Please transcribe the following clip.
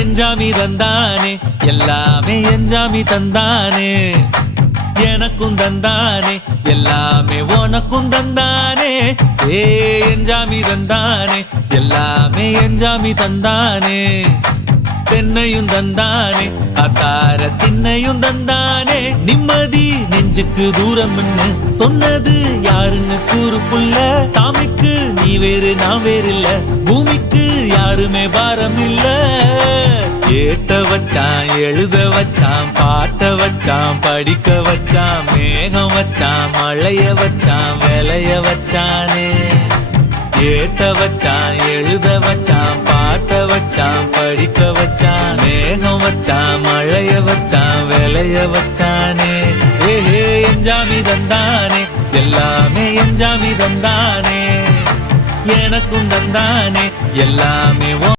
எஞ்சாமி தந்தானே எல்லாமே எஞ்சாமி தந்தானே எனக்கும் தந்தானே எல்லாமே உனக்கும் தந்தானே ஏ எஞ்சாமி தந்தானே எல்லாமே எஞ்சாமி தந்தானே தென்னையும் தந்தானே காத்தார திண்ணையும் தந்தானே நிம்மதி நெஞ்சுக்கு தூரம்னு சொன்னது யாருன்னு கூறு புள்ள சாமிக்கு நீ வேறு நான் வேறு இல்ல பூமிக்கு யாருமே பாரம் இல்ல ஏட்ட வச்சான் எழுத வச்சான் பாட்ட வச்சான் படிக்க வச்சான் மேகம் வச்சான் மழைய வச்சான் விளைய வச்சானே ஏட்ட வச்சான் எழுத வச்சான் பாட்ட வச்சான் படிக்க வச்சான் மேகம் வச்சான் மழைய வச்சான் விளைய வச்சானே ஏஹே எஞ்சாமி தந்தானே எல்லாமே எஞ்சாமி தந்தானே எனக்கும் தந்தானே எல்லாமே